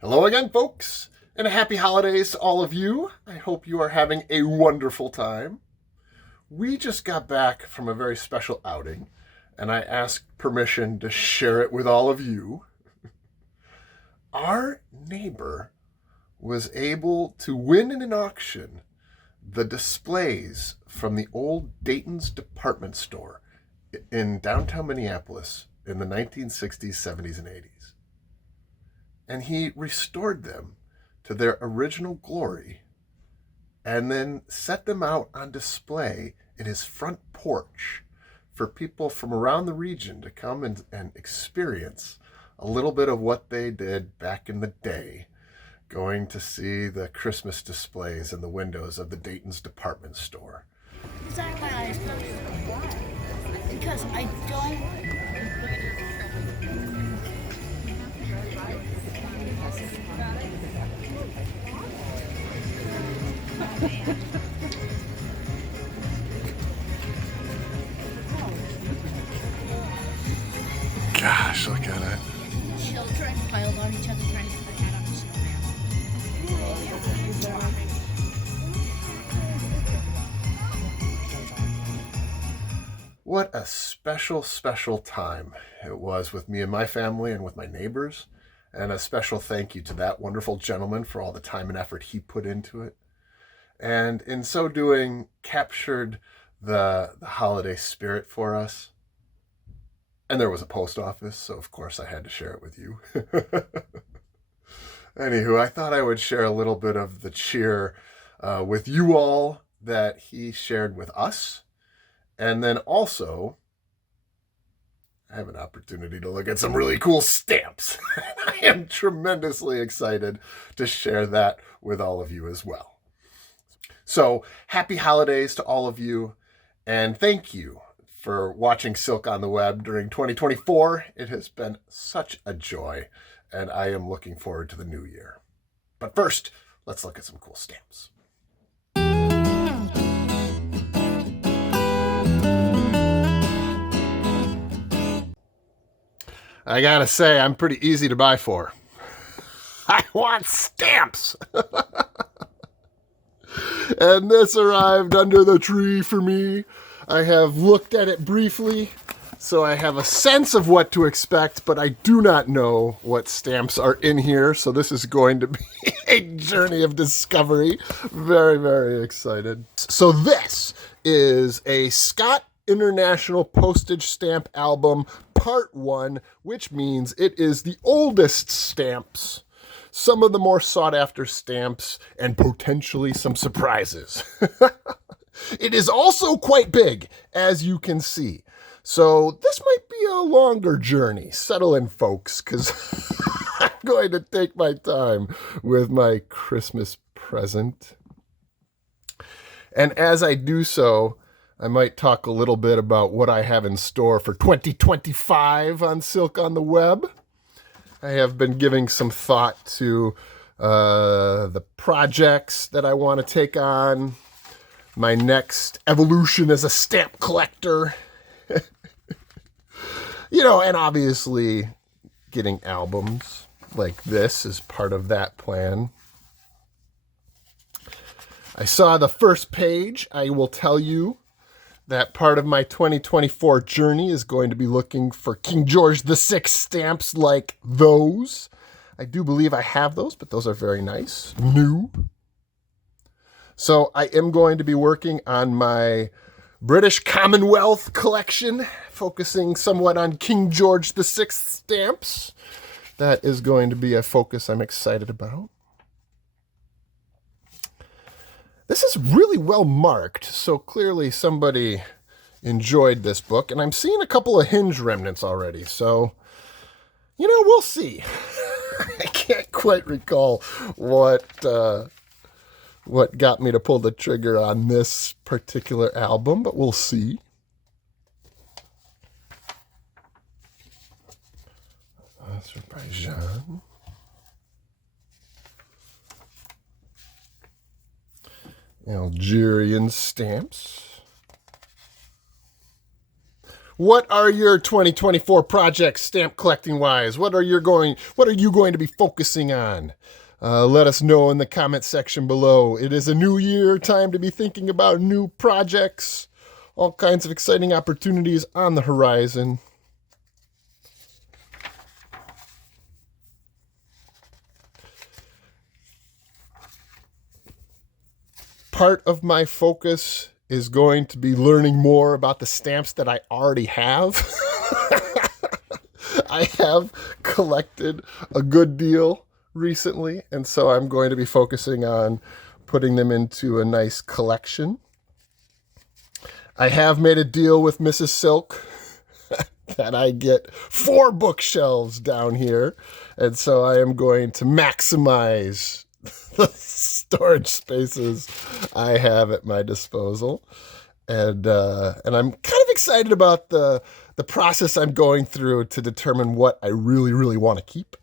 Hello again, folks, and a happy holidays to all of you. I hope you are having a wonderful time. We just got back from a very special outing, and I asked permission to share it with all of you. Our neighbor was able to win in an auction the displays from the old Dayton's department store in downtown Minneapolis in the 1960s, 70s, and 80s. And he restored them to their original glory and then set them out on display in his front porch for people from around the region to come and experience a little bit of what they did back in the day, going to see the Christmas displays in the windows of the Dayton's department store. Is that my eyes closed? Because I don't. Gosh, look at it. Children piled on each other trying to put a hat on the snowman. What a special, special time it was with me and my family and with my neighbors. And a special thank you to that wonderful gentleman for all the time and effort he put into it. And in so doing, captured the holiday spirit for us. And there was a post office, so of course I had to share it with you. Anywho, I thought I would share a little bit of the cheer with you all that he shared with us. And then also, I have an opportunity to look at some really cool stamps. I am tremendously excited to share that with all of you as well. So, happy holidays to all of you, and thank you for watching Silk on the Web during 2024. It has been such a joy, and I am looking forward to the new year. But first, let's look at some cool stamps. I gotta say, I'm pretty easy to buy for. I want stamps! And this arrived under the tree for me. I have looked at it briefly, so I have a sense of what to expect, but I do not know what stamps are in here, so this is going to be a journey of discovery. Very, very excited. So this is a Scott International Postage Stamp Album Part 1, which means it is the oldest stamps, some of the more sought-after stamps, and potentially some surprises. It is also quite big, as you can see. So this might be a longer journey. Settle in, folks, because I'm going to take my time with my Christmas present. And as I do so, I might talk a little bit about what I have in store for 2025 on Silk on the Web. I have been giving some thought to the projects that I want to take on, my next evolution as a stamp collector, and obviously getting albums like this is part of that plan. I saw the first page. I will tell you that part of my 2024 journey is going to be looking for King George VI stamps like those. I do believe I have those, but those are very nice. New. So I am going to be working on my British Commonwealth collection, focusing somewhat on King George VI stamps. That is going to be a focus I'm excited about. This is really well marked, so clearly somebody enjoyed this book, and I'm seeing a couple of hinge remnants already, so, we'll see. I can't quite recall what got me to pull the trigger on this particular album, but we'll see. Azerbaijan. Algerian stamps. What are your 2024 projects, stamp collecting wise? What are you going to be focusing on? Let us know in the comment section below. It is a new year, time to be thinking about new projects. All kinds of exciting opportunities on the horizon. Part of my focus is going to be learning more about the stamps that I already have. I have collected a good deal recently, and so I'm going to be focusing on putting them into a nice collection. I have made a deal with Mrs. Silk that I get 4 bookshelves down here, and so I am going to maximize the storage spaces I have at my disposal. And I'm kind of excited about the process I'm going through to determine what I really, really want to keep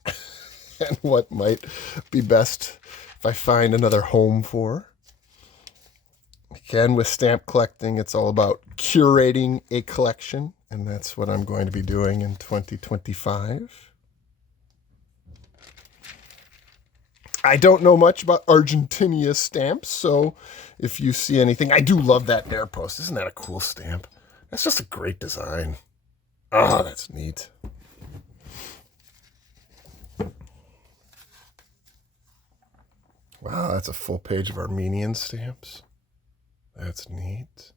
and what might be best if I find another home for. Again, with stamp collecting, it's all about curating a collection, and that's what I'm going to be doing in 2025. I don't know much about Argentina stamps, so if you see anything, I do love that air post. Isn't that a cool stamp? That's just a great design. Oh, that's neat. Wow, that's a full page of Armenian stamps. That's neat.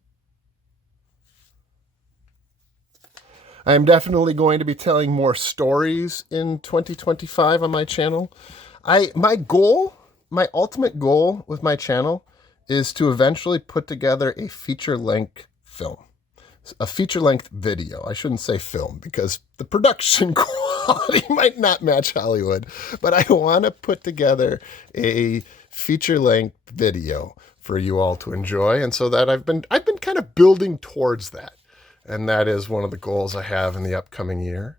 I am definitely going to be telling more stories in 2025 on my channel. My ultimate goal with my channel is to eventually put together a feature-length film. A feature-length video. I shouldn't say film because the production quality might not match Hollywood, but I want to put together a feature-length video for you all to enjoy, and so that I've been kind of building towards that, and that is one of the goals I have in the upcoming year.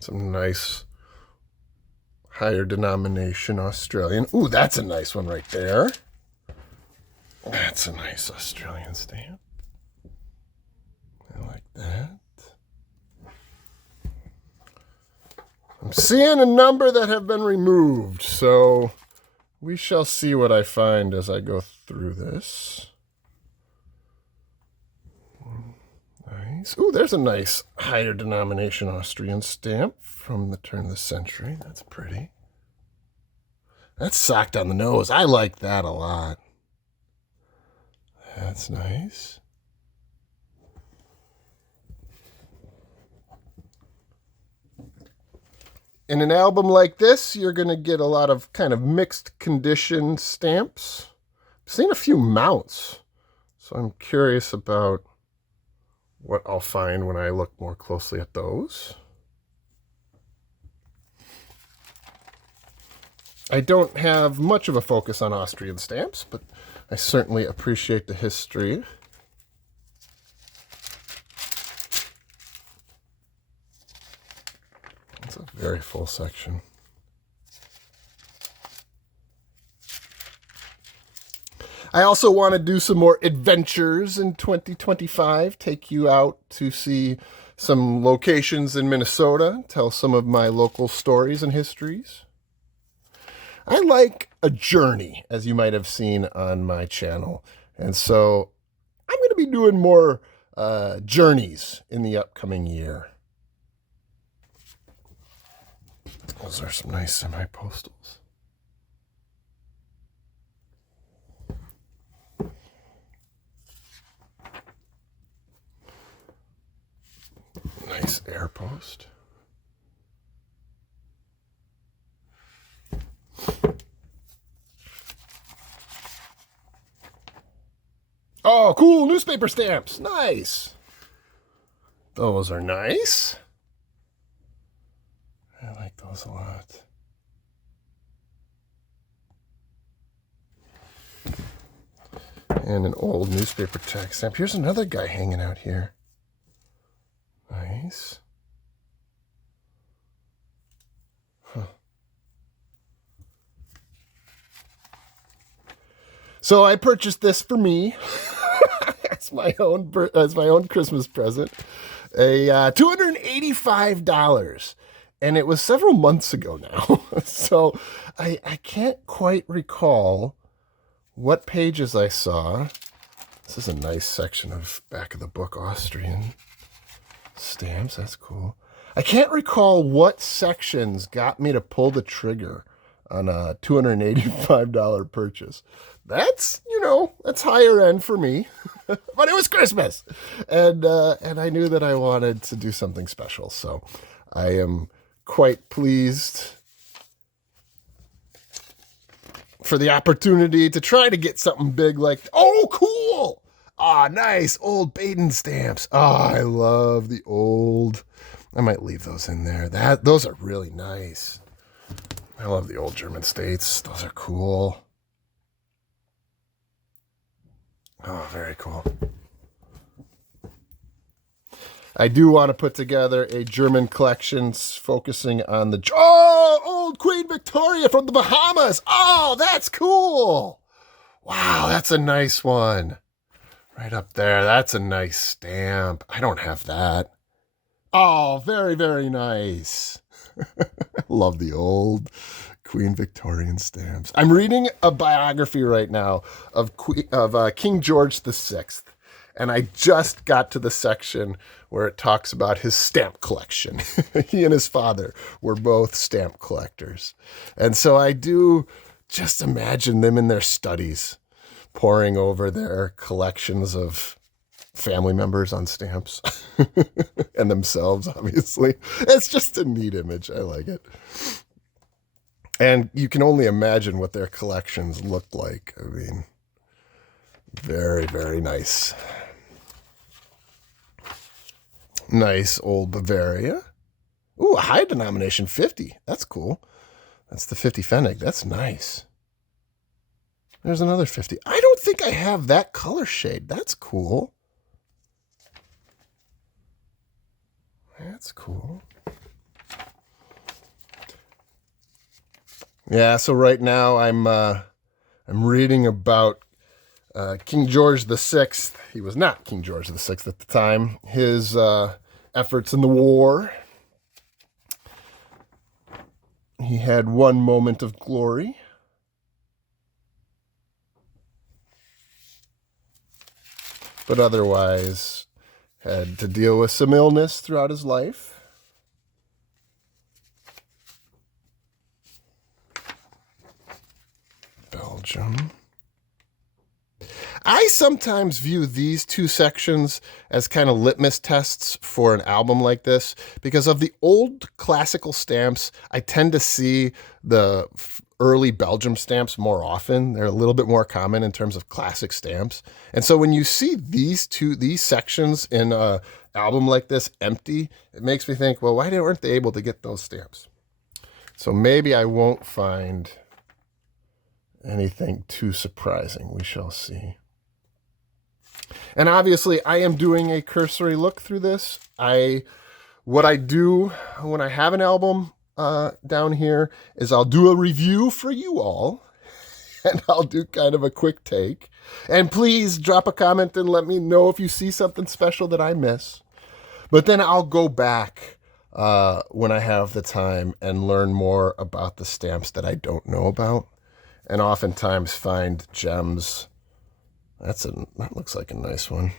Some nice higher denomination Australian. Ooh, that's a nice one right there. That's a nice Australian stamp. I like that. I'm seeing a number that have been removed, so we shall see what I find as I go through this. Nice. Ooh, there's a nice higher denomination Austrian stamp from the turn of the century. That's pretty. That's socked on the nose. I like that a lot. That's nice. In an album like this, you're going to get a lot of kind of mixed condition stamps. I've seen a few mounts, so I'm curious about what I'll find when I look more closely at those. I don't have much of a focus on Austrian stamps, but I certainly appreciate the history. It's a very full section. I also want to do some more adventures in 2025, take you out to see some locations in Minnesota, tell some of my local stories and histories. I like a journey, as you might have seen on my channel, and so I'm going to be doing more journeys in the upcoming year. Those are some nice semi-postals. Nice air post. Oh, cool, newspaper stamps. Nice. Those are nice. I like those a lot. And an old newspaper tax stamp. Here's another guy hanging out here. Nice. Huh. So I purchased this for me. as my own Christmas present. A $285. And it was several months ago now. So I can't quite recall what pages I saw. This is a nice section of back of the book, Austrian stamps. That's cool. I can't recall what sections got me to pull the trigger on a $285 purchase. That's higher end for me, but it was Christmas, and I knew that I wanted to do something special. So I am quite pleased for the opportunity to try to get something big like, oh, cool. Ah, nice old Baden stamps. Ah, I love the old. I might leave those in there. Those are really nice. I love the old German states. Those are cool. Oh, very cool. I do want to put together a German collection focusing on the old Queen Victoria from the Bahamas. Oh, that's cool. Wow, that's a nice one. Right up there. That's a nice stamp. I don't have that. Oh, very, very nice. Love the old Queen Victorian stamps. I'm reading a biography right now of King George VI, and I just got to the section where it talks about his stamp collection. He and his father were both stamp collectors. And so I do just imagine them in their studies, poring over their collections of family members on stamps and themselves, obviously. It's just a neat image. I like it. And you can only imagine what their collections look like. I mean, very, very nice. Nice old Bavaria. Ooh, a high denomination 50. That's cool. That's the 50 Pfennig. That's nice. There's another 50. I don't think I have that color shade. That's cool. That's cool. Yeah, so right now I'm reading about King George VI. He was not King George VI at the time. His efforts in the war. He had one moment of glory. But otherwise had to deal with some illness throughout his life. Belgium. I sometimes view these two sections as kind of litmus tests for an album like this because of the old classical stamps. I tend to see the early Belgium stamps more often. They're a little bit more common in terms of classic stamps. And so when you see these sections in an album like this empty, it makes me think, well, why weren't they able to get those stamps? So maybe I won't find anything too surprising. We shall see. And obviously, I am doing a cursory look through this. What I do when I have an album down here is I'll do a review for you all, and I'll do kind of a quick take. And please drop a comment and let me know if you see something special that I miss. But then I'll go back when I have the time and learn more about the stamps that I don't know about, and oftentimes find gems. That looks like a nice one.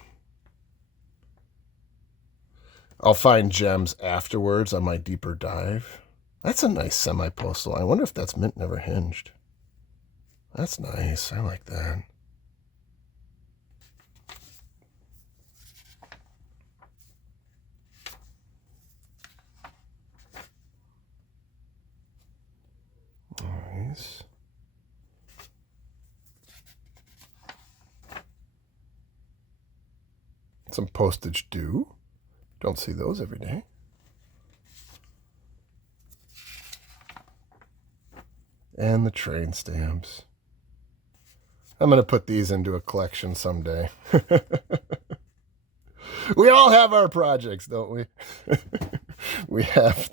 I'll find gems afterwards on my deeper dive. That's a nice semi-postal. I wonder if that's mint never hinged. That's nice. I like that. Nice. Some postage due. Don't see those every day. And the train stamps. I'm going to put these into a collection someday. We all have our projects, don't we? We have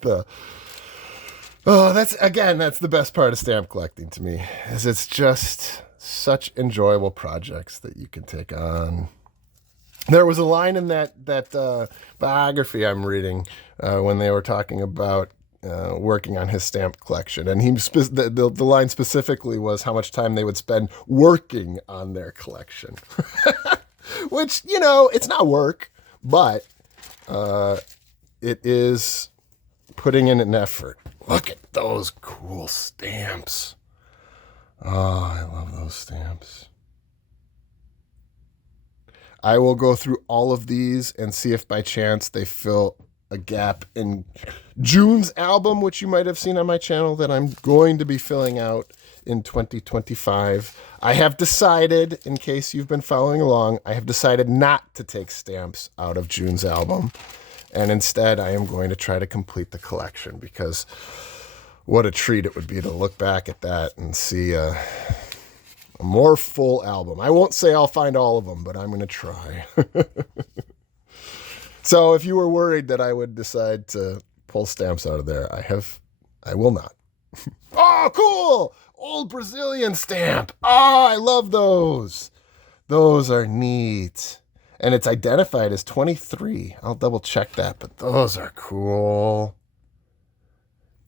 that's the best part of stamp collecting to me, is it's just such enjoyable projects that you can take on There was a line in that biography I'm reading when they were talking about working on his stamp collection, and the line specifically was how much time they would spend working on their collection, which it's not work, but it is putting in an effort. Look at those cool stamps. Oh, I love those stamps. I will go through all of these and see if by chance they fill a gap in June's album, which you might have seen on my channel that I'm going to be filling out in 2025. I have decided, in case you've been following along, I have decided not to take stamps out of June's album. And instead, I am going to try to complete the collection, because what a treat it would be to look back at that and see a more full album. I won't say I'll find all of them, but I'm going to try. So if you were worried that I would decide to pull stamps out of there, I will not. Oh, cool! Old Brazilian stamp. Oh, I love those. Those are neat. And it's identified as 23. I'll double check that, but those are cool.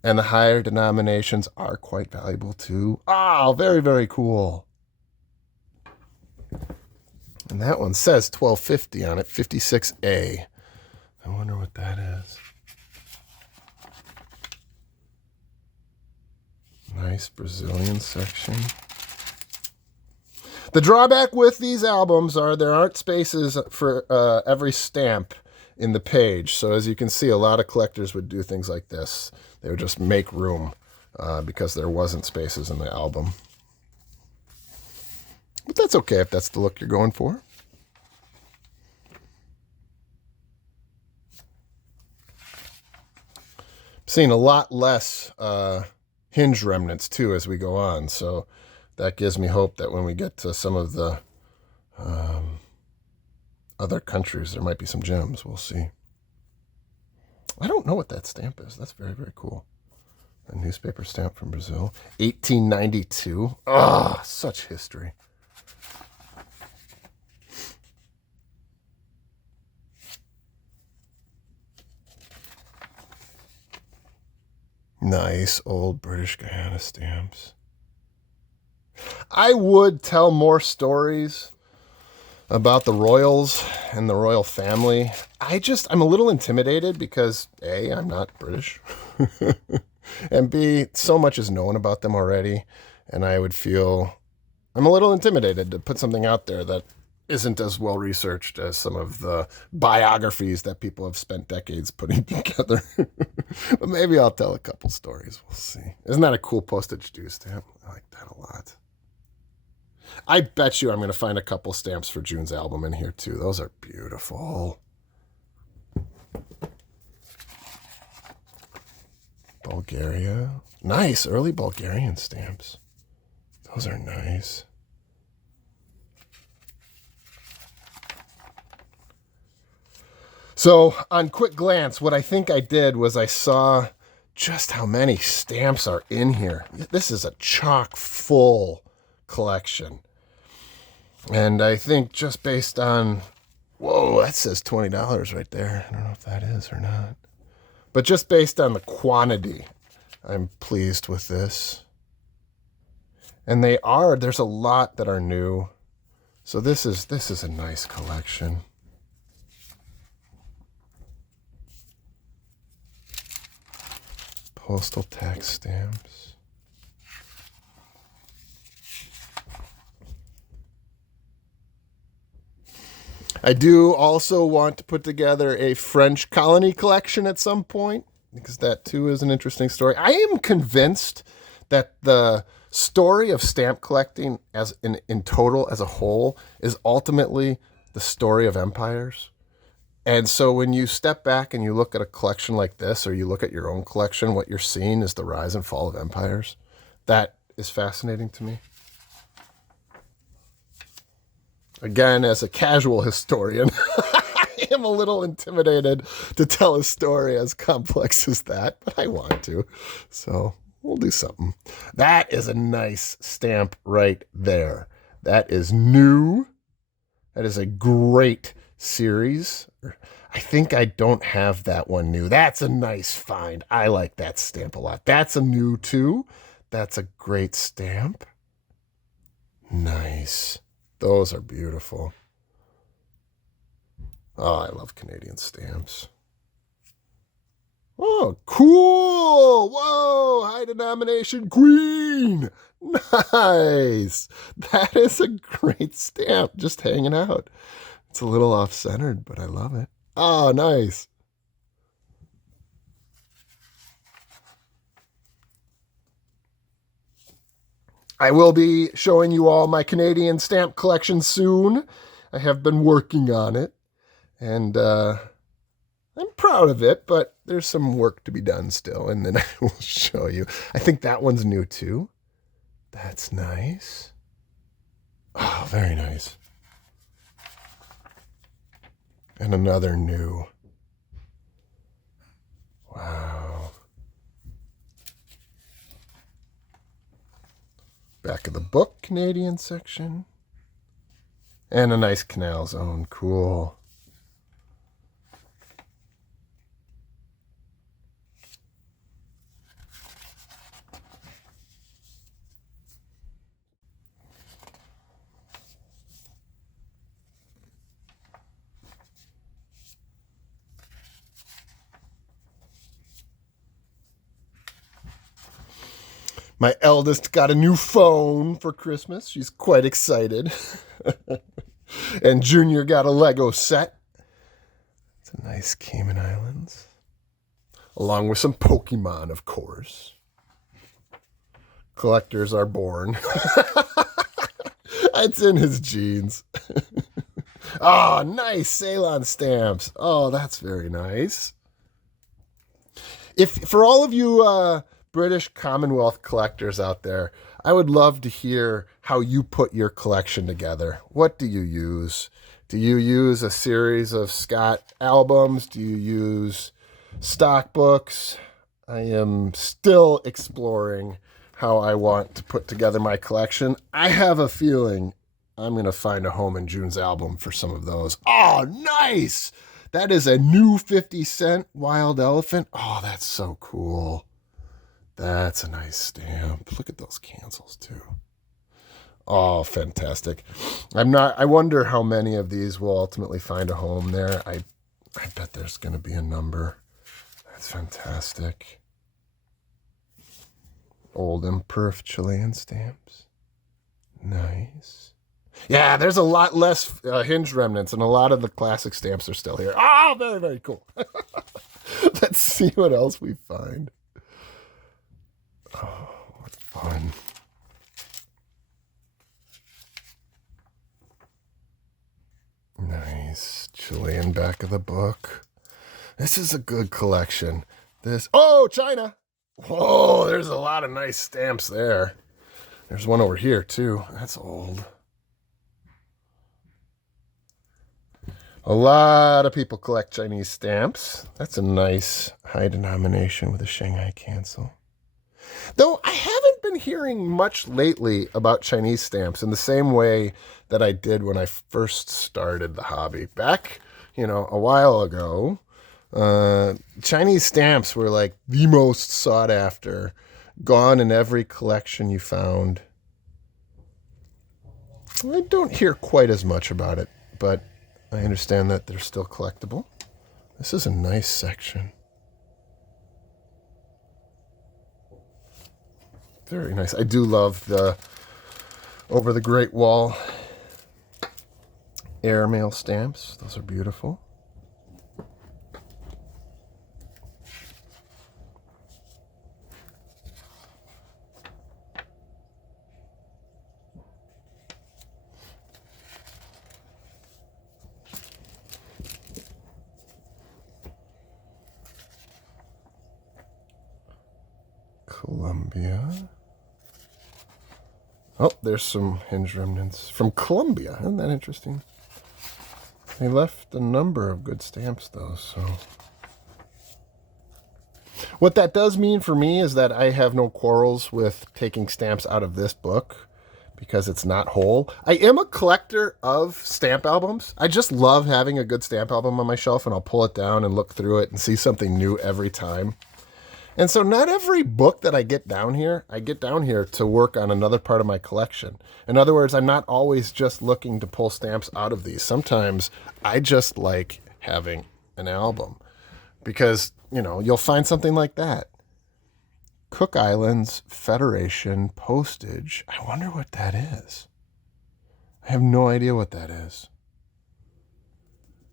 And the higher denominations are quite valuable too. Oh, very, very cool. And that one says 1250 on it, 56A. I wonder what that is. Nice Brazilian section. The drawback with these albums are there aren't spaces for every stamp in the page. So as you can see, a lot of collectors would do things like this. They would just make room because there wasn't spaces in the album. But that's okay if that's the look you're going for. Seeing a lot less hinge remnants too as we go on, so that gives me hope that when we get to some of the other countries, there might be some gems. We'll see. I don't know what that stamp is. That's very, very cool. A newspaper stamp from Brazil, 1892. Ah, such history. Nice old British Guyana stamps. I would tell more stories about the royals and the royal family. I'm a little intimidated because A, I'm not British, and B, so much is known about them already, and I'm a little intimidated to put something out there that isn't as well researched as some of the biographies that people have spent decades putting together. But maybe I'll tell a couple stories. We'll see. Isn't that a cool postage due stamp? I like that a lot. I bet you I'm going to find a couple stamps for June's album in here too. Those are beautiful. Bulgaria. Nice early Bulgarian stamps. Those are nice. So on quick glance, what I think I did was I saw just how many stamps are in here. This is a chock full collection. And I think just based on, whoa, that says $20 right there. I don't know if that is or not. But just based on the quantity, I'm pleased with this. And there's a lot that are new. So this is a nice collection. Postal tax stamps. I do also want to put together a French colony collection at some point, because that too is an interesting story. I am convinced that the story of stamp collecting as in total as a whole is ultimately the story of empires. And so when you step back and you look at a collection like this, or you look at your own collection, what you're seeing is the rise and fall of empires. That is fascinating to me. Again, as a casual historian, I am a little intimidated to tell a story as complex as that, but I want to. So we'll do something. That is a nice stamp right there. That is new. That is a great series. I think I don't have that one new. That's a nice find. I like that stamp a lot. That's a new too. That's a great stamp. Nice. Those are beautiful. Oh, I love Canadian stamps. Oh, cool. Whoa, high denomination queen. Nice. That is a great stamp, just hanging out. It's a little off-centered, but I love it. Oh, nice. I will be showing you all my Canadian stamp collection soon. I have been working on it, and I'm proud of it, but there's some work to be done still, and then I will show you. I think that one's new too. That's nice. Oh, very nice. And another new. Wow. Back of the book, Canadian section. And a nice canal zone. Cool. My eldest got a new phone for Christmas. She's quite excited. And Junior got a Lego set. It's a nice Cayman Islands. Along with some Pokemon, of course. Collectors are born. It's in his genes. Oh, nice Ceylon stamps. Oh, that's very nice. If for all of you British Commonwealth collectors out there, I would love to hear how you put your collection together. What do you use? Do you use a series of Scott albums? Do you use stock books? I am still exploring how I want to put together my collection. I have a feeling I'm going to find a home in June's album for some of those. Oh, nice! That is a new 50-cent wild elephant. Oh, that's so cool. That's a nice stamp. Look at those cancels too. Oh, fantastic. I wonder how many of these will ultimately find a home there. I bet there's going to be a number. That's fantastic. Old imperf Chilean stamps. Nice. Yeah, there's a lot less hinge remnants, and a lot of the classic stamps are still here. Oh, very, very cool. Let's see what else we find. Oh, what fun. Nice. Chilean back of the book. This is a good collection. Oh, China. Whoa, there's a lot of nice stamps there. There's one over here, too. That's old. A lot of people collect Chinese stamps. That's a nice high denomination with a Shanghai cancel. Though I haven't been hearing much lately about Chinese stamps in the same way that I did when I first started the hobby. Back, a while ago, Chinese stamps were like the most sought after, gone in every collection you found. I don't hear quite as much about it, but I understand that they're still collectible. This is a nice section. Very nice. I do love the over the Great Wall airmail stamps. Those are beautiful. Colombia. Oh, there's some hinge remnants from Colombia. Isn't that interesting? They left a number of good stamps, though, so... What that does mean for me is that I have no quarrels with taking stamps out of this book, because it's not whole. I am a collector of stamp albums. I just love having a good stamp album on my shelf, and I'll pull it down and look through it and see something new every time. And so not every book that I get down here to work on another part of my collection. In other words, I'm not always just looking to pull stamps out of these. Sometimes I just like having an album because, you'll find something like that. Cook Islands Federation postage. I wonder what that is. I have no idea what that is.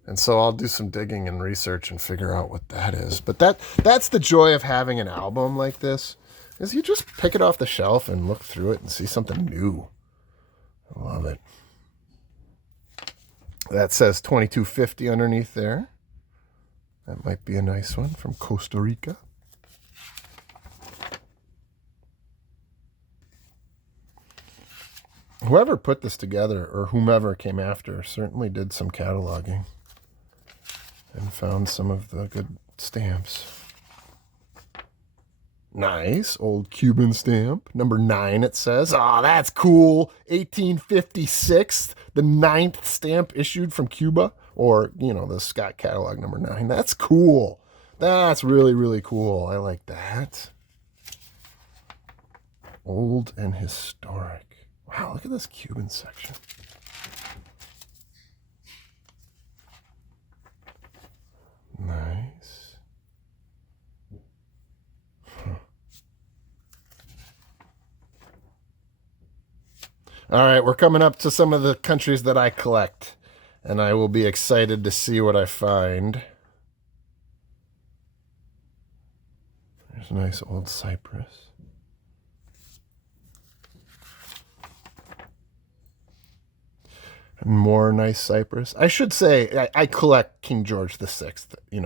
And so I'll do some digging and research and figure out what that is. But that's the joy of having an album like this, is you just pick it off the shelf and look through it and see something new. I love it. That says $22.50 underneath there. That might be a nice one from Costa Rica. Whoever put this together, or whomever came after, certainly did some cataloging and found some of the good stamps. Nice old Cuban stamp, number 9 it says. Oh, that's cool. 1856, the 9th stamp issued from Cuba, or, the Scott catalog number 9. That's cool. That's really, really cool. I like that. Old and historic. Wow, look at this Cuban section. Nice. All right, we're coming up to some of the countries that I collect, and I will be excited to see what I find. There's a nice old Cypress. More nice Cypress. I should say I collect King George VI.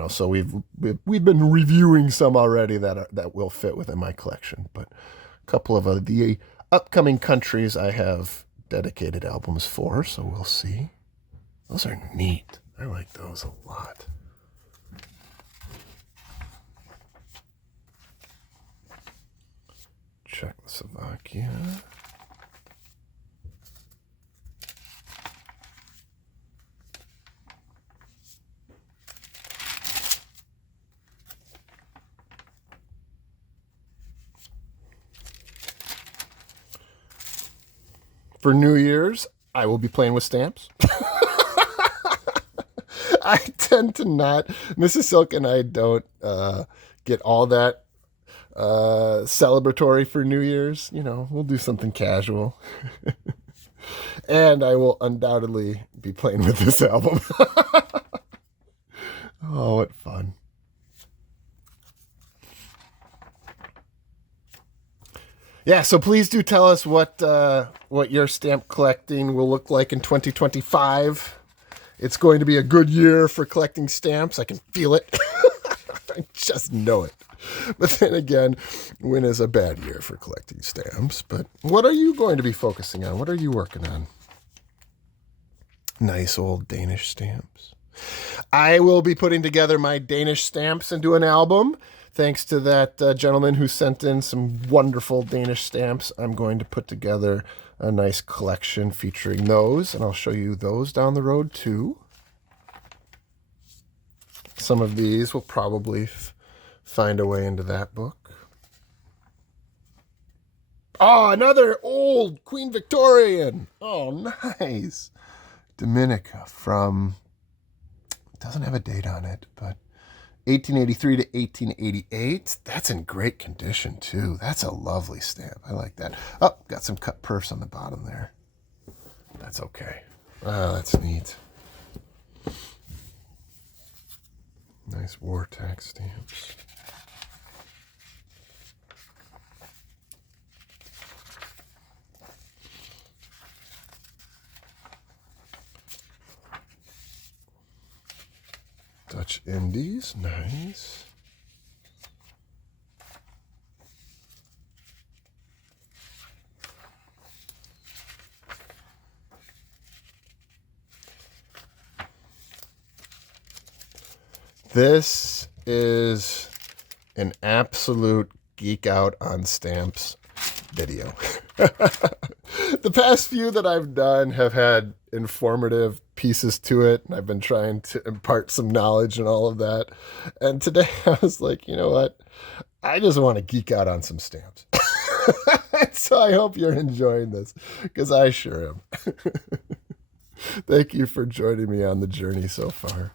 So we've been reviewing some already that will fit within my collection. But a couple of the upcoming countries I have dedicated albums for, so we'll see. Those are neat. I like those a lot. Czechoslovakia. For New Year's, I will be playing with stamps. I tend to not. Mrs. Silk and I don't get all that celebratory for New Year's. We'll do something casual. And I will undoubtedly be playing with this album. Oh, what fun. Yeah, so please do tell us what your stamp collecting will look like in 2025. It's going to be a good year for collecting stamps. I can feel it. I just know it. But then again, when is a bad year for collecting stamps? But what are you going to be focusing on? What are you working on? Nice old Danish stamps. I will be putting together my Danish stamps into an album. Thanks to that gentleman who sent in some wonderful Danish stamps, I'm going to put together a nice collection featuring those, and I'll show you those down the road too. Some of these will probably find a way into that book. Oh, another old Queen Victorian. Oh, nice. Dominica from, it doesn't have a date on it, but 1883 to 1888. That's in great condition, too. That's a lovely stamp. I like that. Oh, got some cut perfs on the bottom there. That's okay. Ah, that's neat. Nice war tax stamps. Dutch Indies, nice. This is an absolute geek out on stamps video. The past few that I've done have had informative pieces to it, and I've been trying to impart some knowledge and all of that. And today I was like, you know what? I just want to geek out on some stamps. So I hope you're enjoying this, because I sure am. Thank you for joining me on the journey so far.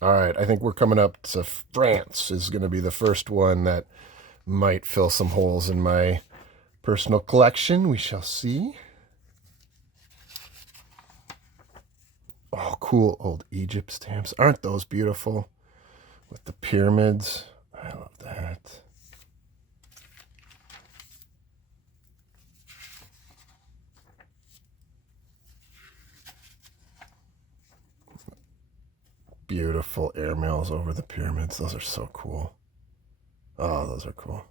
All right, I think we're coming up to France is going to be the first one that might fill some holes in my personal collection. We shall see. Oh, cool old Egypt stamps. Aren't those beautiful? With the pyramids. I love that. Beautiful airmails over the pyramids. Those are so cool. Oh, those are cool.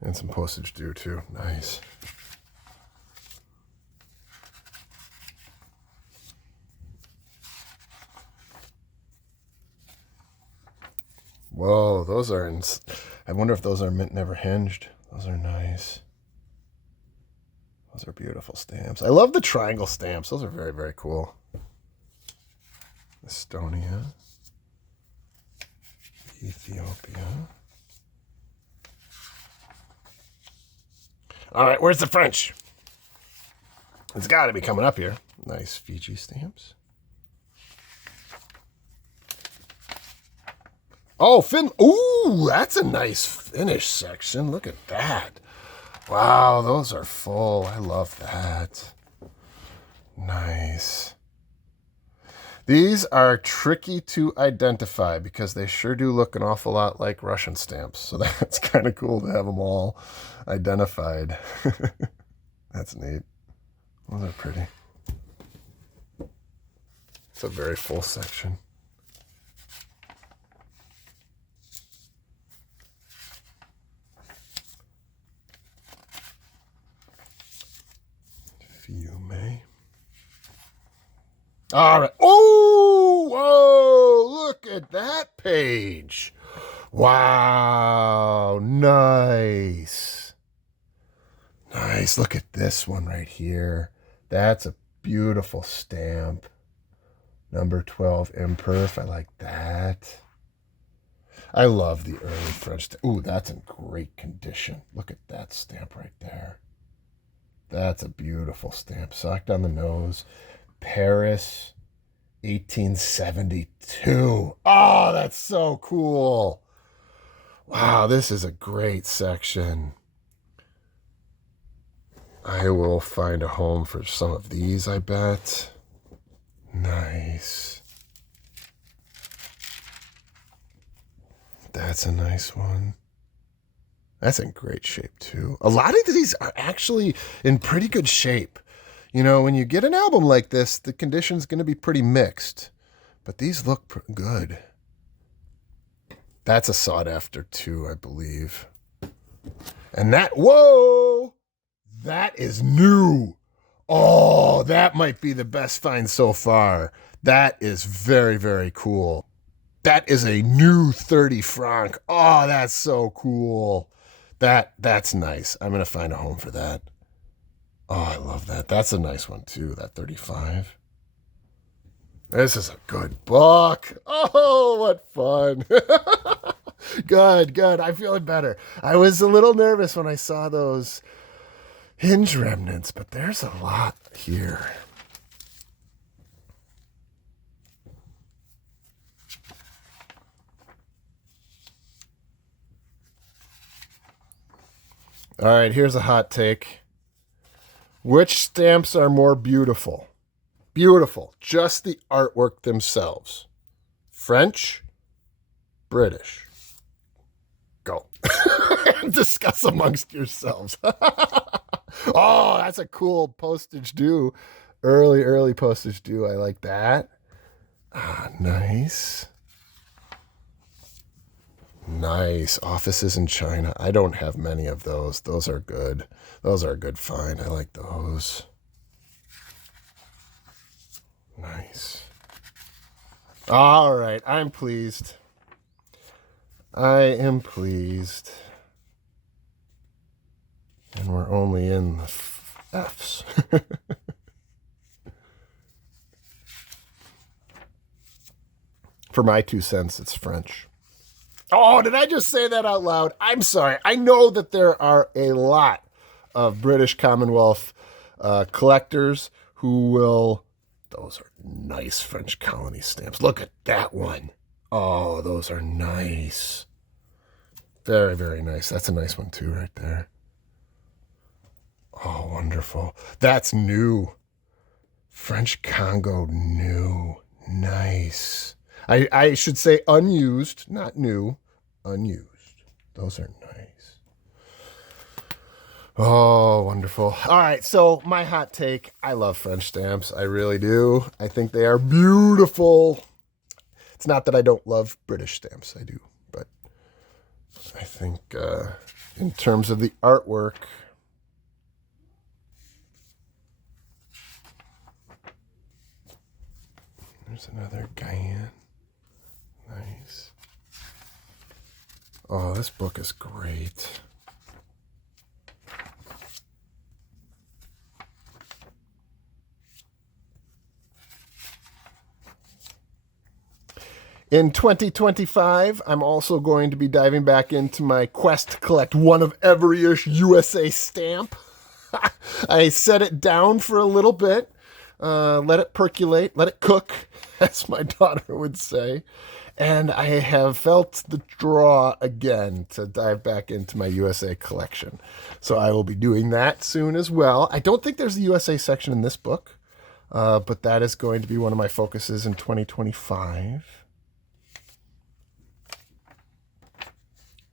And some postage due too. Nice. Whoa, those are I wonder if those are mint never hinged. Those are nice. Those are beautiful stamps. I love the triangle stamps. Those are very, very cool. Estonia, Ethiopia. All right, where's the French? It's got to be coming up here. Nice Fiji stamps. Oh, Ooh, that's a nice Finnish section. Look at that. Wow, those are full. I love that. Nice. These are tricky to identify because they sure do look an awful lot like Russian stamps. So that's kind of cool to have them all identified. That's neat. Those are pretty. It's a very full section. Fiume. All right. Oh, whoa, look at that page. Wow, nice. Nice. Look at this one right here. That's a beautiful stamp. Number 12 imperf. I like that. I love the early French. Ooh, that's in great condition. Look at that stamp right there. That's a beautiful stamp. Socked on the nose. Paris, 1872. Oh, that's so cool. Wow, this is a great section. I will find a home for some of these, I bet. Nice. That's a nice one. That's in great shape, too. A lot of these are actually in pretty good shape. You know, when you get an album like this, the condition's going to be pretty mixed. But these look good. That's a sought after, too, I believe. And that, whoa! That is new. Oh, that might be the best find so far. That is very, very cool. That is a new 30 franc. Oh, that's so cool. That's nice. I'm going to find a home for that. Oh, I love that. That's a nice one, too, that 35. This is a good book. Oh, what fun. Good. I'm feeling better. I was a little nervous when I saw those hinge remnants, but there's a lot here. All right, here's a hot take. Which stamps are more beautiful? Beautiful, just the artwork themselves. French, British. Go. Discuss amongst yourselves. Oh, that's a cool postage due. Early postage due. I like that. Ah, nice. Nice. Offices in China. I don't have many of those. Those are good. Those are a good find. I like those. Nice. All right, I'm pleased. I am pleased. And we're only in the F's. For my 2 cents, it's French. Oh, did I just say that out loud? I'm sorry. I know that there are a lot of British Commonwealth collectors who will... Those are nice French colony stamps. Look at that one. Oh, those are nice. Very, very nice. That's a nice one too right there. Oh, wonderful. That's new. French Congo new. Nice. I should say unused, not new. Unused. Those are nice. Oh, wonderful. All right, so my hot take, I love French stamps. I really do. I think they are beautiful. It's not that I don't love British stamps. I do. But I think in terms of the artwork, there's another Guyane. Nice. Oh, this book is great. In 2025, I'm also going to be diving back into my quest to collect one of every-ish USA stamp. I set it down for a little bit, let it percolate, let it cook, as my daughter would say. And I have felt the draw again to dive back into my USA collection. So I will be doing that soon as well. I don't think there's a USA section in this book, but that is going to be one of my focuses in 2025.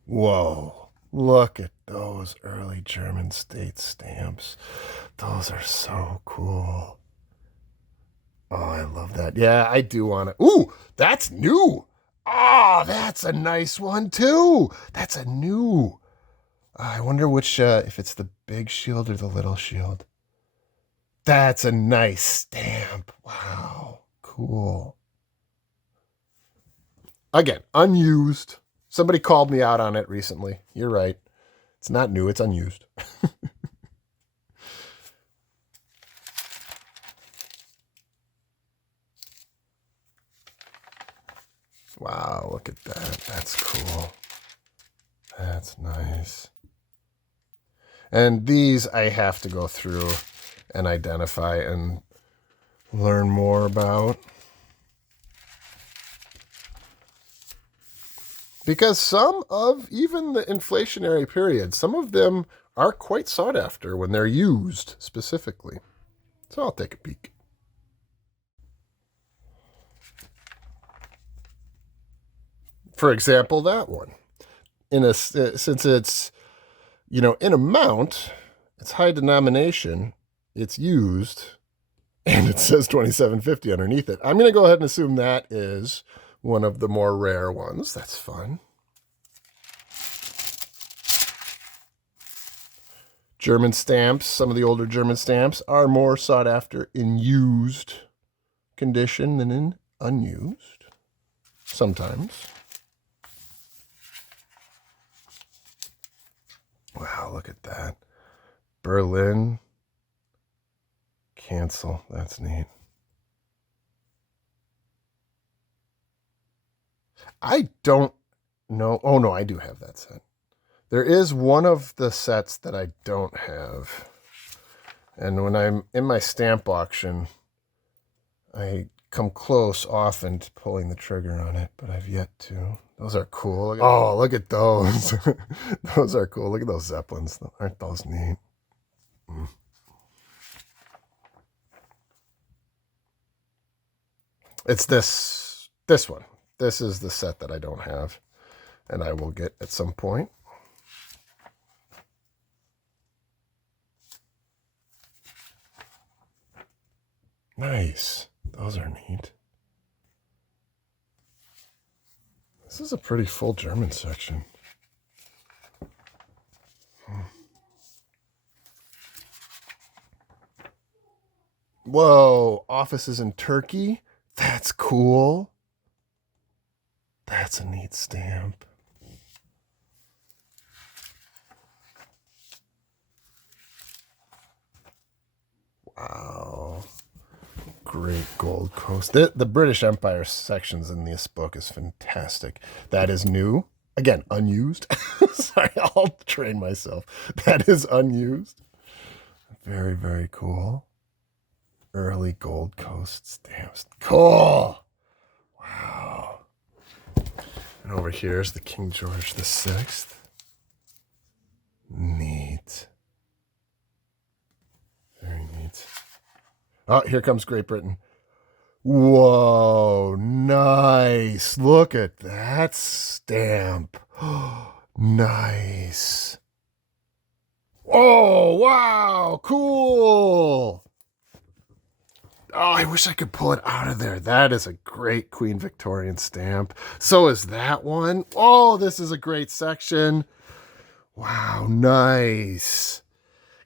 Whoa, look at those early German state stamps. Those are so cool. Oh, I love that. Yeah, I do want to. Ooh, that's new. Oh, that's a nice one too. That's a new. I wonder which, if it's the big shield or the little shield. That's a nice stamp. Wow, cool. Again, unused. Somebody called me out on it recently. You're right. It's not new, it's unused. Wow, look at that. That's cool. That's nice. And these I have to go through and identify and learn more about. Because some of even the inflationary period, some of them are quite sought after when they're used specifically. So I'll take a peek. For example, that one. Since it's, in amount, it's high denomination, it's used, and it says $27.50 underneath it. I'm going to go ahead and assume that is one of the more rare ones. That's fun. German stamps, some of the older German stamps are more sought after in used condition than in unused. Sometimes. Wow, look at that. Berlin. Cancel. That's neat. I don't know. Oh, no, I do have that set. There is one of the sets that I don't have. And when I'm in my stamp auction, I come close often to pulling the trigger on it, but I've yet to. Those are cool. Look at those. Those are cool. Look at those Zeppelins. Aren't those neat? Mm. It's this one. This is the set that I don't have, and I will get at some point. Nice. Those are neat. This is a pretty full German section. Whoa, offices in Turkey? That's cool. That's a neat stamp. Wow. Great Gold Coast. The British Empire sections in this book is fantastic. That is new. Again, unused. Sorry, I'll train myself. That is unused. Very, very cool. Early Gold Coast stamps. Cool. Wow. And over here is the King George VI. Neat. Very neat. Oh, here comes Great Britain. Whoa, nice. Look at that stamp. Nice. Oh, wow, cool. Oh, I wish I could pull it out of there. That is a great Queen Victorian stamp. So is that one. Oh, this is a great section. Wow, nice.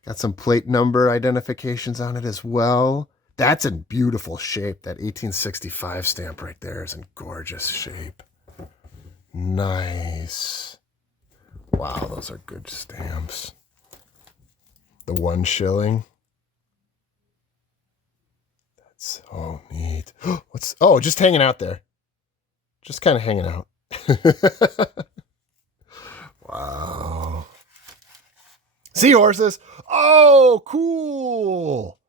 Got some plate number identifications on it as well. That's in beautiful shape. That 1865 stamp right there is in gorgeous shape. Nice. Wow, those are good stamps. The 1 shilling. That's so neat. Oh, just hanging out there. Just kind of hanging out. Wow. Seahorses. Oh, cool.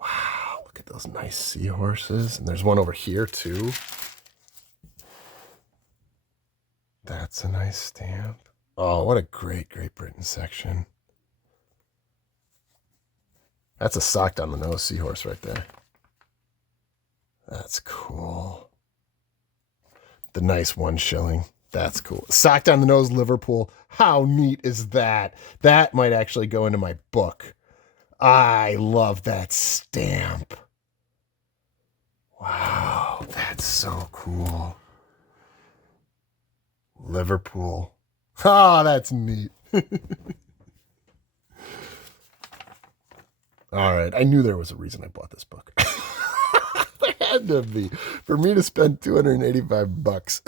Wow, look at those nice seahorses. And there's one over here, too. That's a nice stamp. Oh, what a great Great Britain section. That's a socked on the nose seahorse right there. That's cool. The nice 1 shilling. That's cool. Socked on the nose Liverpool. How neat is that? That might actually go into my book. I love that stamp. Wow, that's so cool. Liverpool. Ah, that's neat. All right, I knew there was a reason I bought this book. There had to be. For me to spend $285.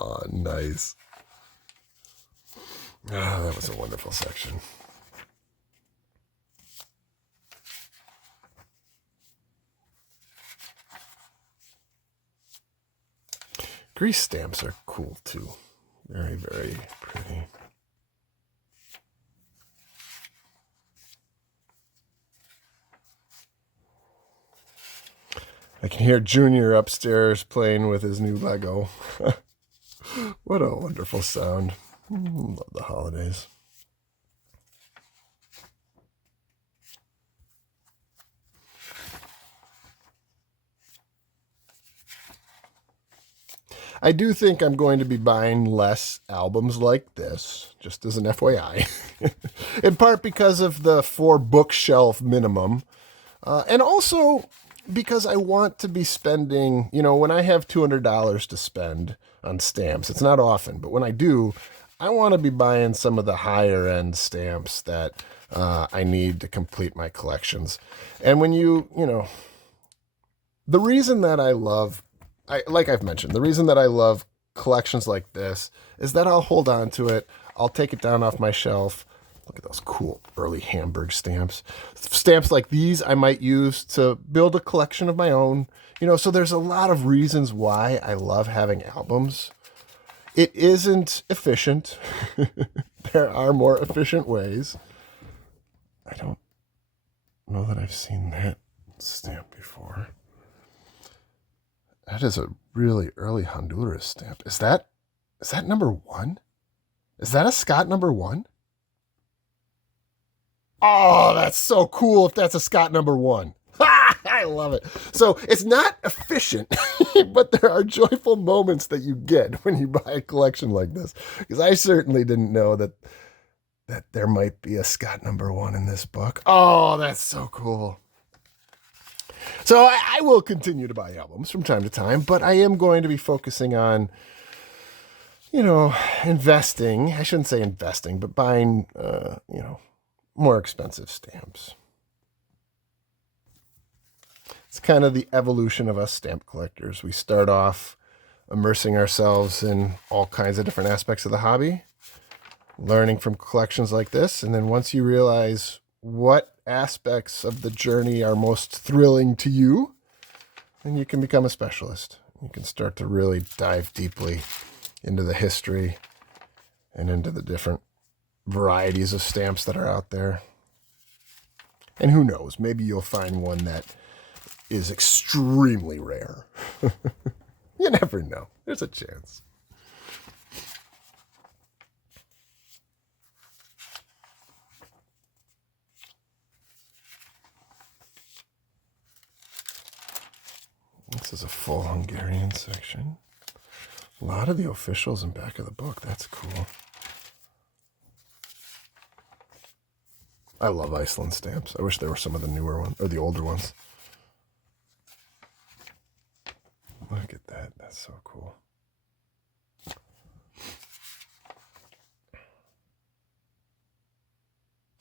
Oh, nice. Ah, that was a wonderful section. Grease stamps are cool too. Very, very pretty. I can hear Junior upstairs playing with his new Lego. What a wonderful sound. Love the holidays. I do think I'm going to be buying less albums like this, just as an FYI. In part because of the 4 bookshelf minimum. And also because I want to be spending, when I have $200 to spend on stamps, it's not often, but when I do, I want to be buying some of the higher end stamps that I need to complete my collections. And when the reason that like I've mentioned, the reason that I love collections like this is that I'll hold on to it. I'll take it down off my shelf. Look at those cool early Hamburg stamps. Stamps like these I might use to build a collection of my own. So there's a lot of reasons why I love having albums. It isn't efficient. There are more efficient ways. I don't know that I've seen that stamp before. That is a really early Honduras stamp. Is that number 1? Is that a Scott number 1? Oh, that's so cool if that's a Scott number 1. I love it. So it's not efficient, but there are joyful moments that you get when you buy a collection like this. Because I certainly didn't know that there might be a Scott number 1 in this book. Oh, that's so cool. So I will continue to buy albums from time to time, but I am going to be focusing on, investing. I shouldn't say investing, but buying, more expensive stamps. It's kind of the evolution of us stamp collectors. We start off immersing ourselves in all kinds of different aspects of the hobby, learning from collections like this. And then once you realize what aspects of the journey are most thrilling to you, then you can become a specialist. You can start to really dive deeply into the history and into the different varieties of stamps that are out there. And who knows, maybe you'll find one that is extremely rare. You never know. There's a chance. This is a full Hungarian section. A lot of the officials in back of the book. That's cool. I love Iceland stamps. I wish there were some of the newer ones, or the older ones. Look at that. That's so cool.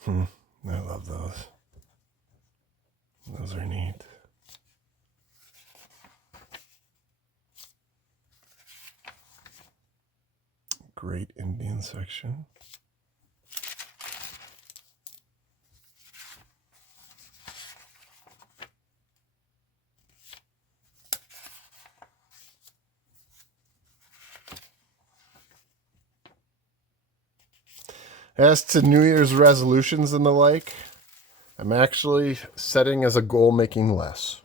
I love those. Those are neat. Great Indian section. As to New Year's resolutions and the like, I'm actually setting as a goal making less.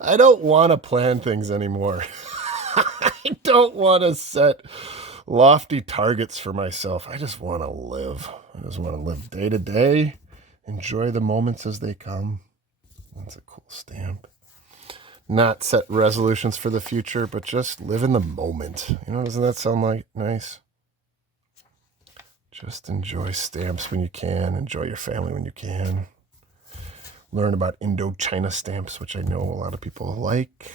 I don't want to plan things anymore. I don't want to set lofty targets for myself. I just want to live. I just want to live day to day, enjoy the moments as they come. That's a cool stamp. Not set resolutions for the future, but just live in the moment. You know, doesn't that sound like nice? Just enjoy stamps when you can. Enjoy your family when you can. Learn about Indochina stamps, which I know a lot of people like.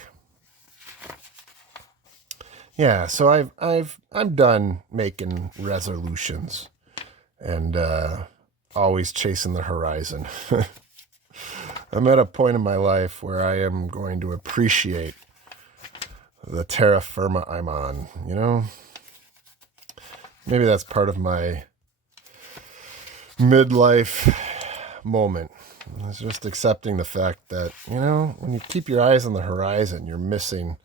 Yeah, so I'm done making resolutions and always chasing the horizon. I'm at a point in my life where I am going to appreciate the terra firma I'm on, you know? Maybe that's part of my midlife moment. It's just accepting the fact that, you know, when you keep your eyes on the horizon, you're missing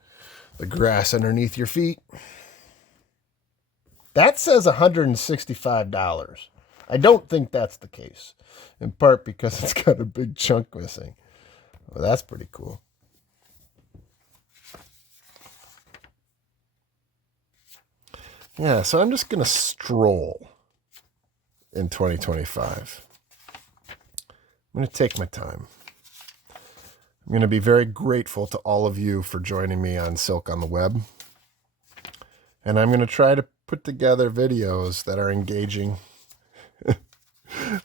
the grass underneath your feet. That says $165. I don't think that's the case, in part because it's got a big chunk missing. Well, that's pretty cool. Yeah, so I'm just going to stroll in 2025. I'm going to take my time. I'm going to be very grateful to all of you for joining me on Silk on the Web. And I'm going to try to put together videos that are engaging.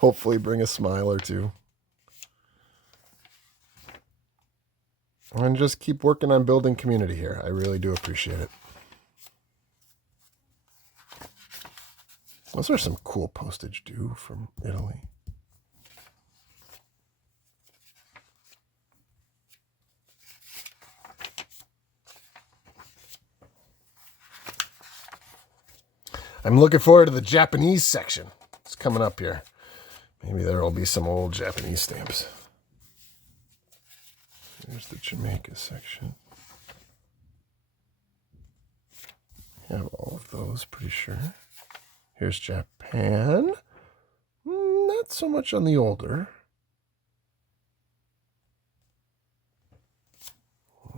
Hopefully bring a smile or two. And just keep working on building community here. I really do appreciate it. Those are some cool postage due from Italy. I'm looking forward to the Japanese section. It's coming up here. Maybe there will be some old Japanese stamps. Here's the Jamaica section. I have all of those, pretty sure. Here's Japan. Not so much on the older.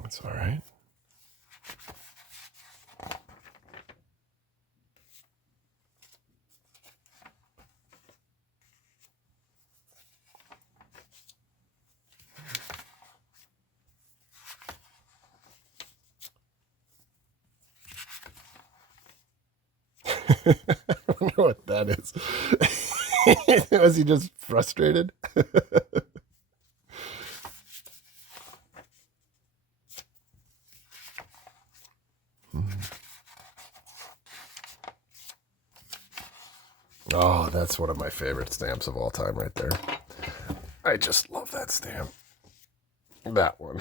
That's all right. I wonder what that is. Was he just frustrated? Oh, that's one of my favorite stamps of all time right there. I just love that stamp. that one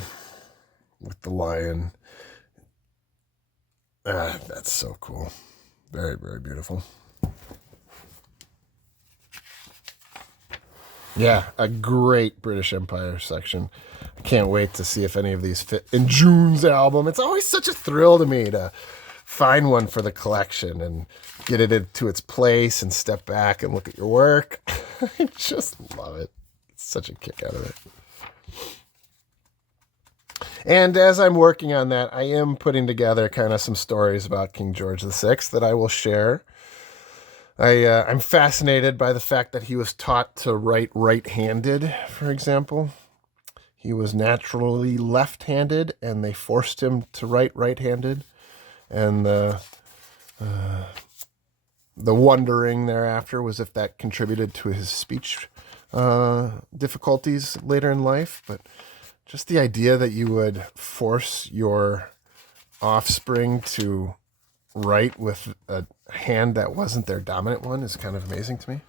with the lion. That's so cool. Very, very beautiful. Yeah, a great British Empire section. I can't wait to see if any of these fit in June's album. It's always such a thrill to me to find one for the collection and get it into its place and step back and look at your work. I just love it. It's such a kick out of it. And as I'm working on that, I am putting together kind of some stories about King George VI that I will share. I'm fascinated by the fact that he was taught to write right-handed, for example. He was naturally left-handed, and they forced him to write right-handed. And the wondering thereafter was if that contributed to his speech difficulties later in life. But just the idea that you would force your offspring to write with a hand that wasn't their dominant one is kind of amazing to me.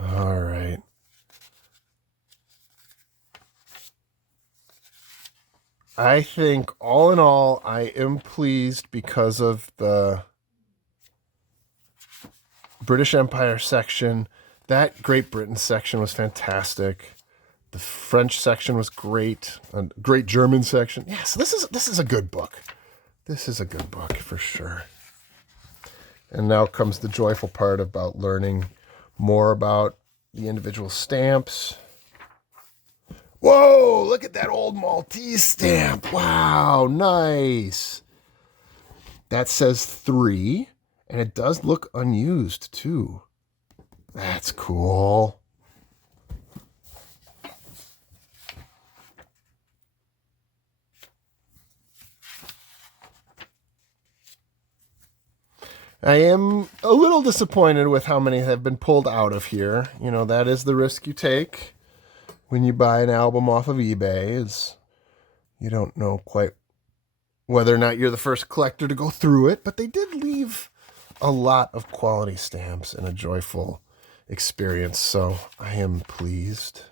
All right. I think all in all, I am pleased because of the British Empire section. That Great Britain section was fantastic. The French section was great. A great German section. Yeah, so this is a good book. This is a good book for sure. And now comes the joyful part about learning more about the individual stamps. Whoa, look at that old Maltese stamp. Wow, nice. That says 3, and it does look unused too. That's cool. I am a little disappointed with how many have been pulled out of here. You know, that is the risk you take when you buy an album off of eBay. Is you don't know quite whether or not you're the first collector to go through it, but they did leave a lot of quality stamps and a joyful experience, so I am pleased.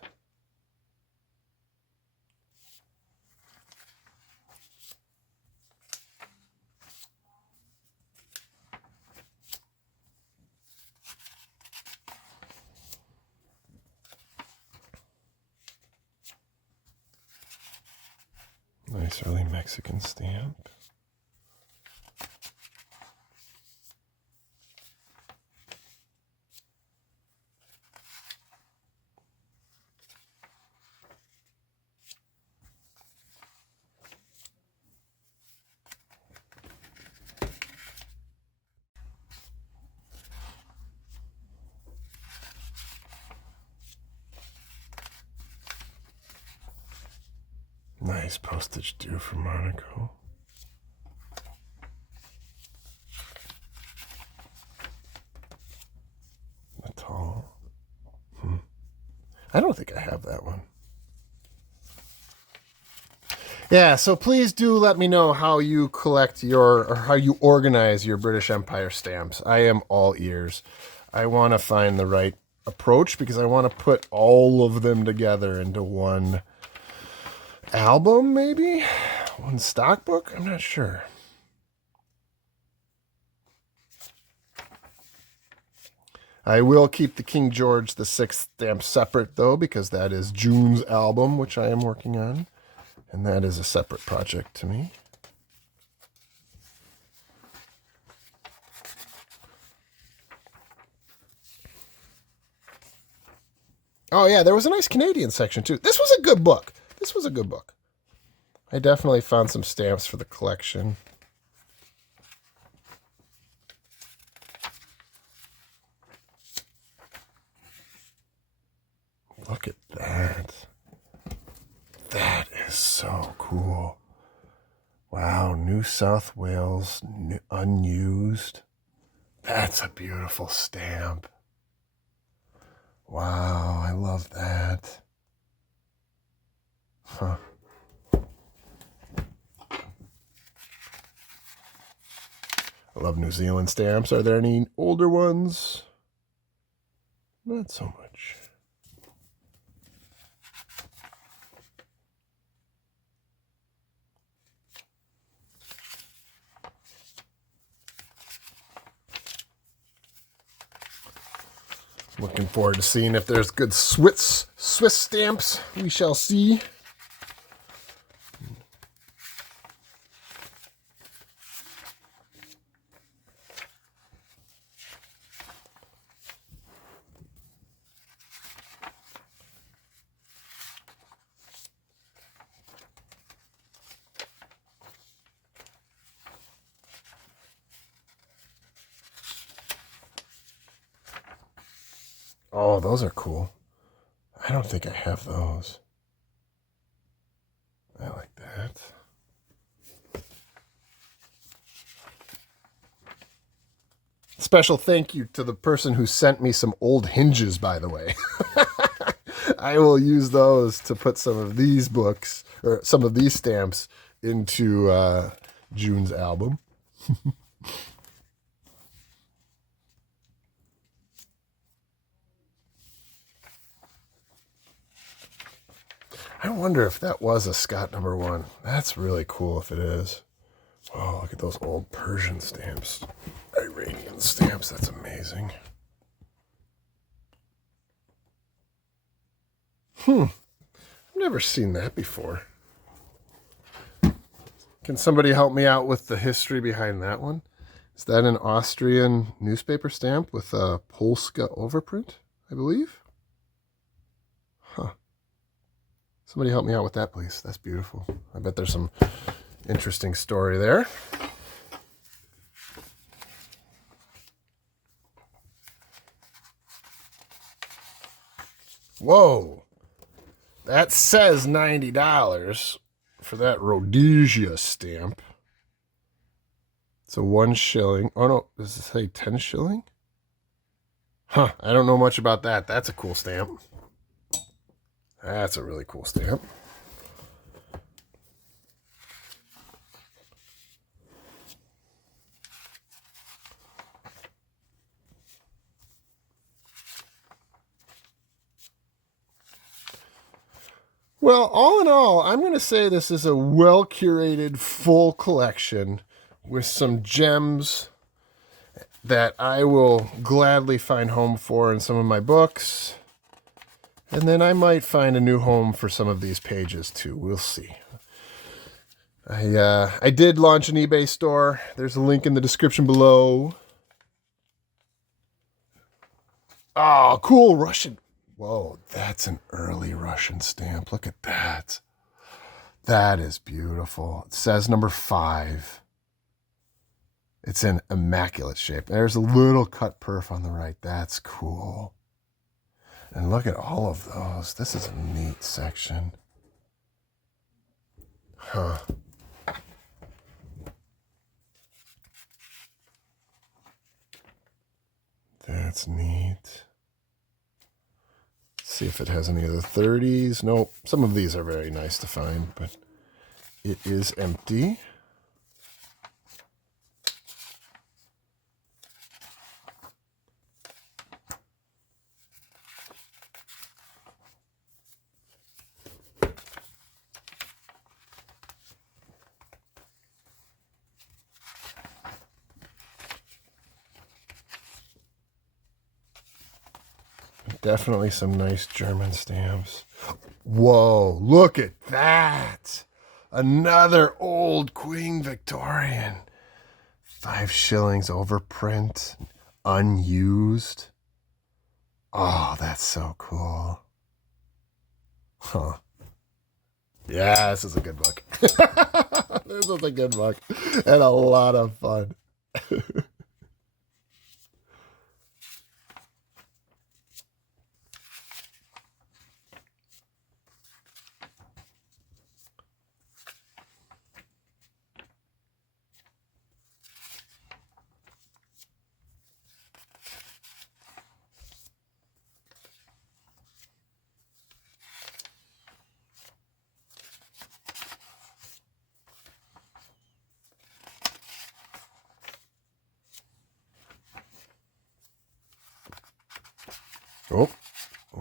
Nice early Mexican stamp. Nice postage due from Monaco. Natal. I don't think I have that one. Yeah, so please do let me know how you collect or how you organize your British Empire stamps. I am all ears. I want to find the right approach because I want to put all of them together into one album, maybe? One stock book? I'm not sure. I will keep the King George VI stamp separate, though, because that is June's album, which I am working on. And that is a separate project to me. Oh, yeah, there was a nice Canadian section, too. This was a good book. This was a good book. I definitely found some stamps for the collection. Look at that. That is so cool. Wow, New South Wales, unused. That's a beautiful stamp. Wow, I love that. Huh. I love New Zealand stamps. Are there any older ones? Not so much. Looking forward to seeing if there's good Swiss stamps. We shall see. Oh, those are cool. I don't think I have those. I like that. Special thank you to the person who sent me some old hinges, by the way. I will use those to put some of these books, or some of these stamps, into June's album. I wonder if that was a Scott #1. That's really cool if it is. Oh, look at those old Persian stamps. Iranian stamps, that's amazing. I've never seen that before. Can somebody help me out with the history behind that one? Is that an Austrian newspaper stamp with a Polska overprint, I believe? Huh. Somebody help me out with that, please. That's beautiful. I bet there's some interesting story there. Whoa. That says $90 for that Rhodesia stamp. So 1 shilling. Oh no, does it say 10 shilling? Huh, I don't know much about that. That's a cool stamp. That's a really cool stamp. Well, all in all, I'm going to say this is a well-curated, full collection with some gems that I will gladly find home for in some of my books. And then I might find a new home for some of these pages too. We'll see. I did launch an eBay store. There's a link in the description below. Oh, cool Russian. Whoa, that's an early Russian stamp. Look at that. That is beautiful. It says #5. It's in immaculate shape. There's a little cut perf on the right. That's cool. And look at all of those. This is a neat section. Huh. That's neat. Let's see if it has any of the 30s. Nope. Some of these are very nice to find, but it is empty. Definitely some nice German stamps. Whoa, look at that. Another old Queen Victorian. 5 shillings overprint, unused. Oh, that's so cool. Huh. Yeah, this is a good book. This is a good book. And a lot of fun.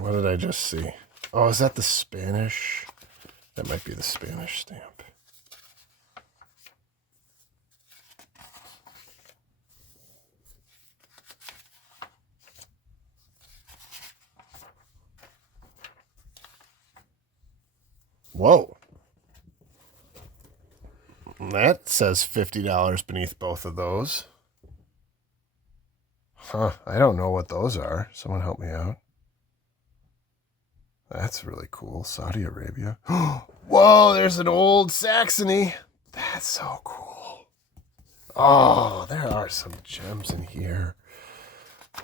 What did I just see? Oh, is that the Spanish? That might be the Spanish stamp. Whoa. That says $50 beneath both of those. Huh, I don't know what those are. Someone help me out. That's really cool. Saudi Arabia. Whoa, there's an old Saxony. That's so cool. Oh, there are some gems in here.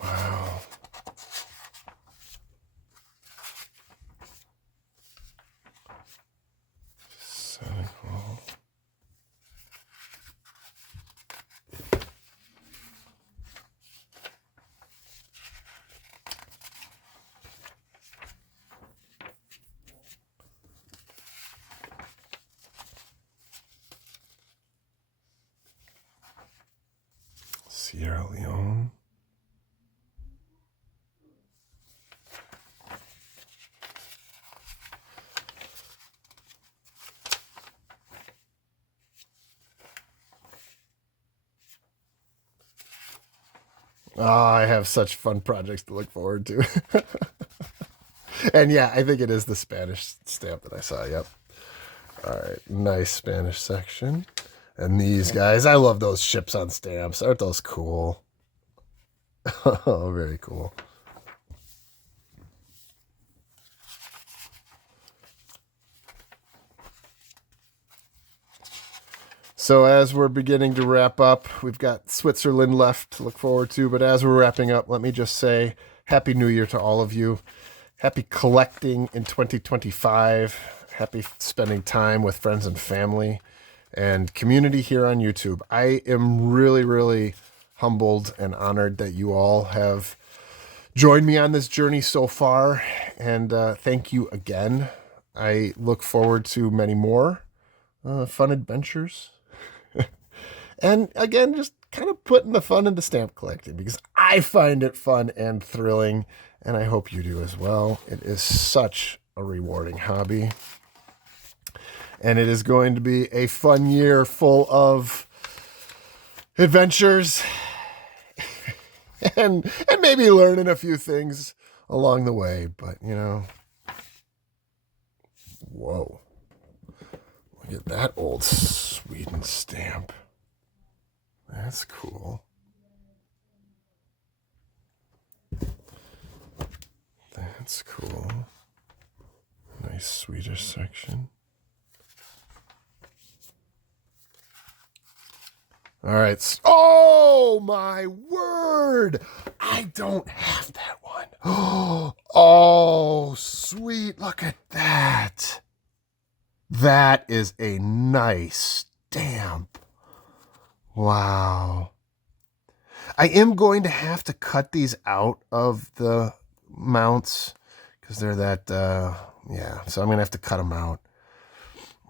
Wow. Senegal. Sierra Leone. Oh, I have such fun projects to look forward to. And yeah, I think it is the Spanish stamp that I saw. Yep. All right. Nice Spanish section. And these guys, I love those ships on stamps. Aren't those cool? Oh, very cool. So as we're beginning to wrap up, we've got Switzerland left to look forward to. But as we're wrapping up, let me just say Happy New Year to all of you. Happy collecting in 2025. Happy spending time with friends and family and community here on YouTube. I am really, really humbled and honored that you all have joined me on this journey so far. And thank you again. I look forward to many more fun adventures. And again, just kind of putting the fun into stamp collecting because I find it fun and thrilling, and I hope you do as well. It is such a rewarding hobby. And it is going to be a fun year full of adventures and maybe learning a few things along the way. But, you know, whoa. Look at that old Sweden stamp. That's cool. That's cool. Nice Swedish section. All right. Oh, my word. I don't have that one. Oh, sweet. Look at that. That is a nice stamp. Wow. I am going to have to cut these out of the mounts because they're that, yeah. So I'm going to have to cut them out.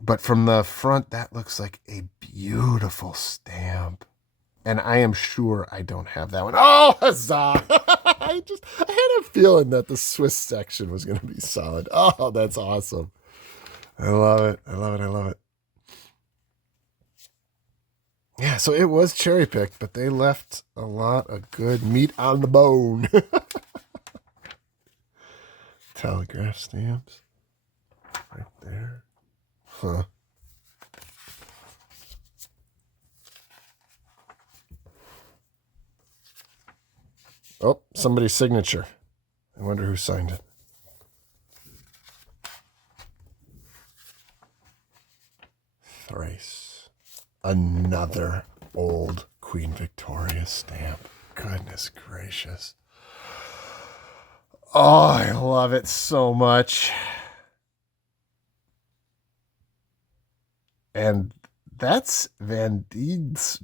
But from the front, that looks like a beautiful stamp. And I am sure I don't have that one. Oh, huzzah! I had a feeling that the Swiss section was going to be solid. Oh, that's awesome. I love it. I love it. I love it. Yeah, so it was cherry picked, but they left a lot of good meat on the bone. Telegraph stamps. Right there. Huh. Oh, somebody's signature. I wonder who signed it. Thrice. Another old Queen Victoria stamp. Goodness gracious. Oh, I love it so much. And that's Van Diemen's.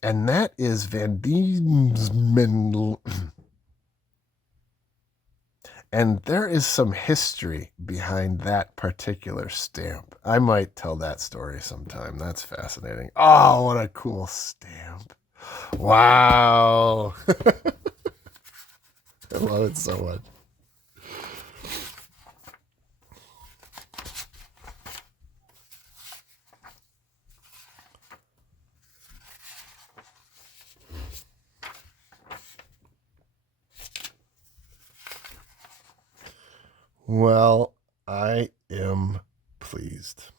And that is Van Diemen's. And there is some history behind that particular stamp. I might tell that story sometime. That's fascinating. Oh, what a cool stamp. Wow. I love it so much. Well, I am pleased.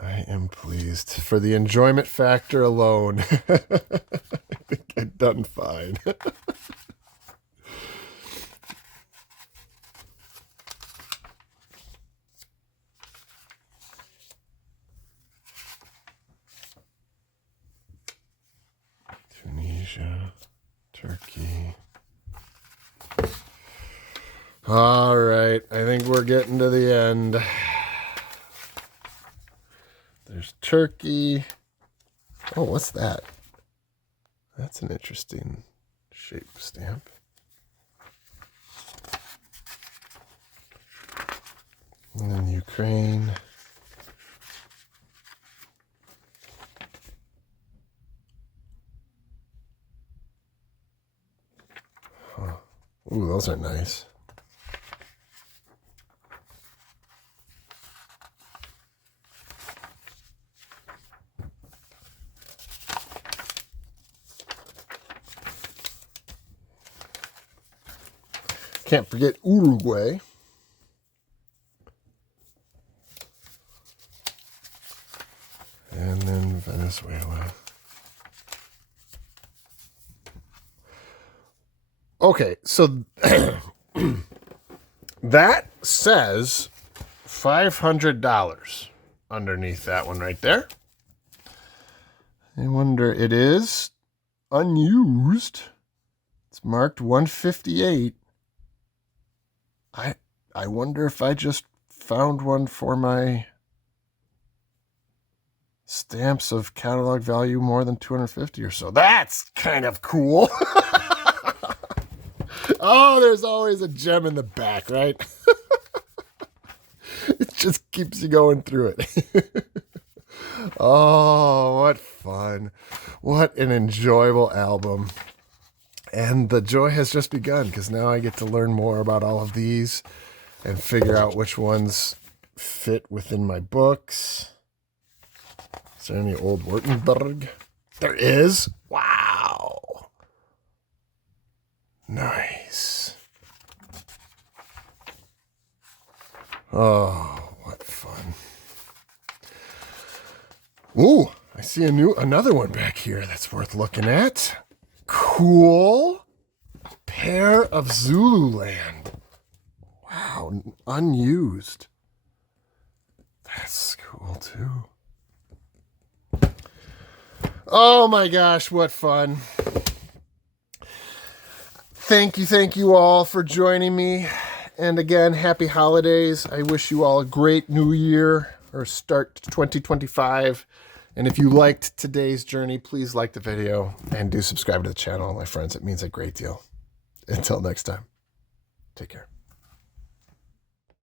I am pleased. For the enjoyment factor alone, I think I've done fine. Tunisia, Turkey. All right, I think we're getting to the end. There's Turkey. Oh, what's that? That's an interesting shape stamp. And then Ukraine. Huh. Ooh, those are nice. Can't forget Uruguay. And then Venezuela. Okay, so that says $500 underneath that one right there. I wonder, it is unused. It's marked 158. I wonder if I just found one for my stamps of catalog value more than 250 or so. That's kind of cool. Oh, there's always a gem in the back, right? It just keeps you going through it. Oh, what fun. What an enjoyable album. And the joy has just begun because now I get to learn more about all of these and figure out which ones fit within my books. Is there any old Württemberg? There is. Wow. Nice. Oh, what fun. Ooh, I see another one back here that's worth looking at. Cool. Pair of Zululand. Wow, unused. That's cool too. Oh my gosh, what fun. Thank you all for joining me. And again, happy holidays. I wish you all a great new year or start to 2025. And if you liked today's journey, please like the video and do subscribe to the channel, my friends. It means a great deal. Until next time, take care.